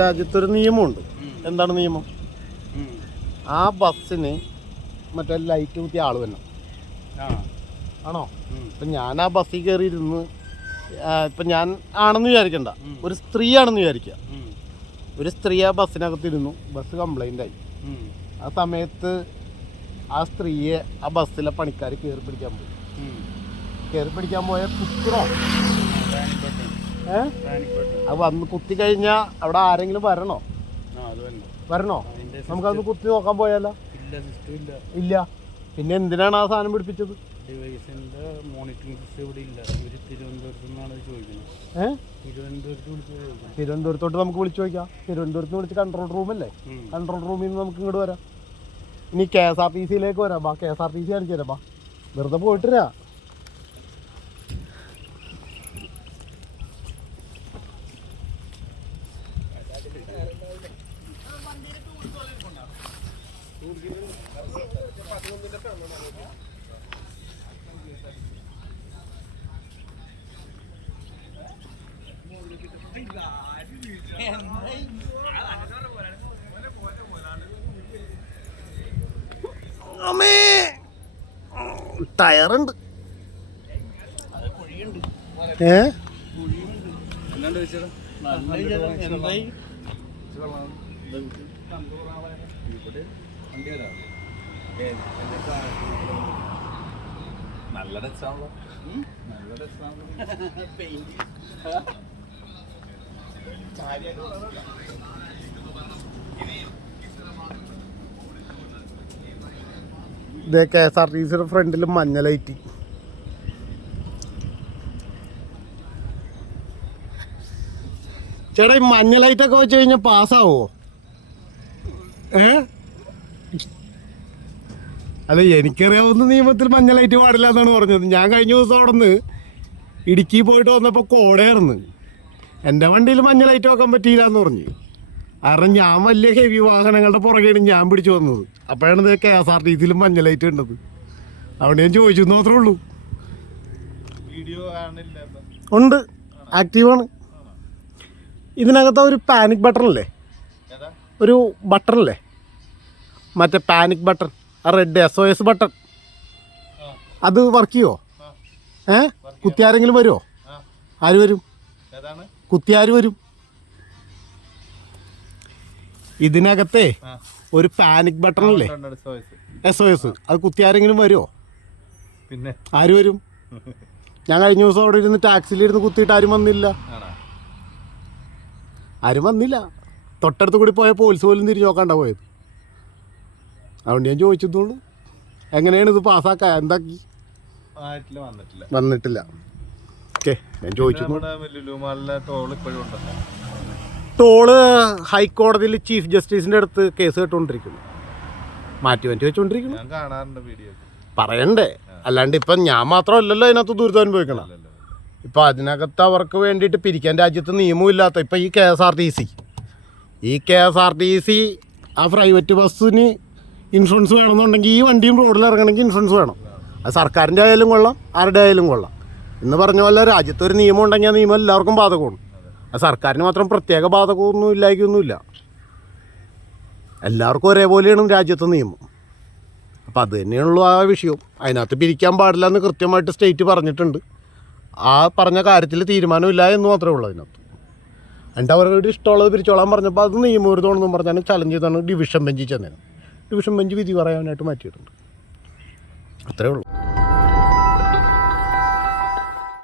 രാജ്യത്തൊരു നിയമമുണ്ട്. എന്താണ് നിയമം? ആ ബസ്സിന് മറ്റേ ലൈറ്റ് കുത്തിയ ആൾ തന്നെ ആണോ? ഇപ്പം ഞാൻ ആ ബസ്സിൽ കയറിയിരുന്ന് ഇപ്പം ഞാൻ ആണെന്ന് വിചാരിക്കണ്ട, ഒരു സ്ത്രീ ആണെന്ന് വിചാരിക്കുക. ഒരു സ്ത്രീ ആ ബസ്സിനകത്തിരുന്നു, ബസ് കംപ്ലൈൻ്റ് ആയി. ആ സമയത്ത് ആ സ്ത്രീയെ ആ ബസ്സിലെ പണിക്കാർ കയറി പിടിക്കാൻ പോയി. കയറി പിടിക്കാൻ പോയ കുത്തണോ? അത് വന്ന് കുത്തി കഴിഞ്ഞാൽ അവിടെ ആരെങ്കിലും വരണോ? നമുക്കതൊന്ന് കുത്തി നോക്കാൻ പോയാലോ? ഇല്ല. പിന്നെ എന്തിനാണ് ആ സാധനം പിടിപ്പിച്ചത്? തിരുവനന്തപുരത്തോട്ട് നമുക്ക് വിളിച്ചു നോക്കാം. തിരുവനന്തപുരത്ത് വിളിച്ച് കൺട്രോൾ റൂമല്ലേ, കൺട്രോൾ റൂമിൽ നിന്ന് നമുക്ക് ഇങ്ങോട്ട് വരാം. ഇനി KSRTC വരാം. ബാ, KSRTC കാണിച്ചു തരാം. ബാ, വെറുതെ പോയിട്ടില്ല. ടയറുണ്ട്. നല്ല രസമാണല്ലോ. നല്ല ഇതേ KSRTCയുടെ ഫ്രണ്ടിൽ മഞ്ഞ ലൈറ്റ്. ചേട്ടാ, ഈ മഞ്ഞ ലൈറ്റൊക്കെ വെച്ച് കഴിഞ്ഞാൽ പാസ്സാവോ? അല്ല, എനിക്കറിയാവുന്ന നിയമത്തിൽ മഞ്ഞ ലൈറ്റ് പാടില്ല എന്നാണ് പറഞ്ഞത്. ഞാൻ കഴിഞ്ഞ ദിവസം അവിടെ നിന്ന് ഇടുക്കി പോയിട്ട് വന്നപ്പോൾ കോടയായിരുന്നു. എൻ്റെ വണ്ടിയിൽ മഞ്ഞ ലൈറ്റ് വെക്കാൻ പറ്റിയില്ല എന്ന് പറഞ്ഞു. കാരണം ഞാൻ വലിയ ഹെവി വാഹനങ്ങളുടെ പുറകെയാണ് ഞാൻ പിടിച്ചു വന്നത്. അപ്പോഴാണ് ഇത് KSRTCയിലും മഞ്ഞ ലൈറ്റ് ഉണ്ടത്. അവിടെ ഞാൻ ചോദിച്ചു എന്ന് മാത്രമേ ഉള്ളൂ. ഉണ്ട്, ആക്റ്റീവാണ്. ഇതിനകത്ത് ഒരു പാനിക് ബട്ടണല്ലേ, ഒരു ബട്ടണല്ലേ, മറ്റേ പാനിക് ബട്ടൺ, ആ റെഡ് SOS ബട്ടൺ, അത് വർക്ക് ചെയ്യുമോ? കുത്തിയാരെങ്കിലും വരുമോ? ആര് വരും? കുത്തിയാര് വരും? ഇതിനകത്തെ ഒരു പാനിക് ബട്ടൺ അല്ലേ, SOS, അത് കുത്തിയാരെങ്കിലും വരുമോ? പിന്നെ ആര് വരും? ഞാൻ കഴിഞ്ഞ ദിവസം അവിടെ ഇരുന്ന് ടാക്സിയിലിരുന്ന് കുത്തിയിട്ട് ആരും വന്നില്ല. തൊട്ടടുത്ത് കൂടി പോയ പോലീസ് പോലും തിരിഞ്ഞു നോക്കാണ്ട പോയത്. അതുകൊണ്ട് ഞാൻ ചോദിച്ചതുള്ളൂ, എങ്ങനെയാണ് ഇത് പാസ്സാക്കാൻ? എന്താക്കി? വന്നിട്ടില്ല. ഓക്കെ, ഞാൻ ചോദിച്ചു. ടോള് ഹൈക്കോടതിയിൽ ചീഫ് ജസ്റ്റിസിൻ്റെ അടുത്ത് കേസ് കേട്ടുകൊണ്ടിരിക്കുന്നു, മാറ്റി വെച്ചുകൊണ്ടിരിക്കുന്നു. പറയണ്ടേ? അല്ലാണ്ട് ഇപ്പം ഞാൻ മാത്രമല്ലല്ലോ അതിനകത്ത് ദുരിതം അനുഭവിക്കണം. ഇപ്പം അതിനകത്ത് അവർക്ക് വേണ്ടിയിട്ട് പിരിക്കാൻ രാജ്യത്ത് നിയമമില്ലാത്ത ഇപ്പം ഈ KSRTC ആ പ്രൈവറ്റ് ബസ്സിന് ഇൻഷുറൻസ് വേണമെന്നുണ്ടെങ്കിൽ ഈ വണ്ടിയും റോഡിൽ ഇറങ്ങണമെങ്കിൽ ഇൻഷുറൻസ് വേണം. അത് സർക്കാരിൻ്റെ ആയാലും കൊള്ളാം, ആരുടെ ആയാലും കൊള്ളാം. എന്ന് പറഞ്ഞ പോലെ രാജ്യത്തൊരു നിയമം ഉണ്ടെങ്കിൽ ആ നിയമം എല്ലാവർക്കും ബാധകമാണ്. അത് സർക്കാരിന് മാത്രം പ്രത്യേക ബാധകമൊന്നും ഇല്ലായിരിക്കൊന്നുമില്ല. എല്ലാവർക്കും ഒരേപോലെയാണ് രാജ്യത്തെ നിയമം. അപ്പം അത് തന്നെയാണല്ലോ ആ വിഷയം. അതിനകത്ത് പിരിക്കാൻ പാടില്ല എന്ന് കൃത്യമായിട്ട് സ്റ്റേറ്റ് പറഞ്ഞിട്ടുണ്ട്. ആ പറഞ്ഞ കാര്യത്തിൽ തീരുമാനമില്ല എന്ന് മാത്രമേ ഉള്ളൂ അതിനകത്ത്. എന്നിട്ട് അവരുടെ ഇഷ്ടമുള്ളത് പിരിച്ചോളാൻ പറഞ്ഞപ്പോൾ അത് നിയമവിരുദ്ധമാണെന്നും പറഞ്ഞാൽ ചലഞ്ച് ചെയ്താണ് ഡിവിഷൻ ബെഞ്ചിൽ ചെന്നേരം. ഡിവിഷൻ ബെഞ്ച് വിധി പറയാനായിട്ട് മാറ്റിയിട്ടുണ്ട്. അത്രേ ഉള്ളൂ.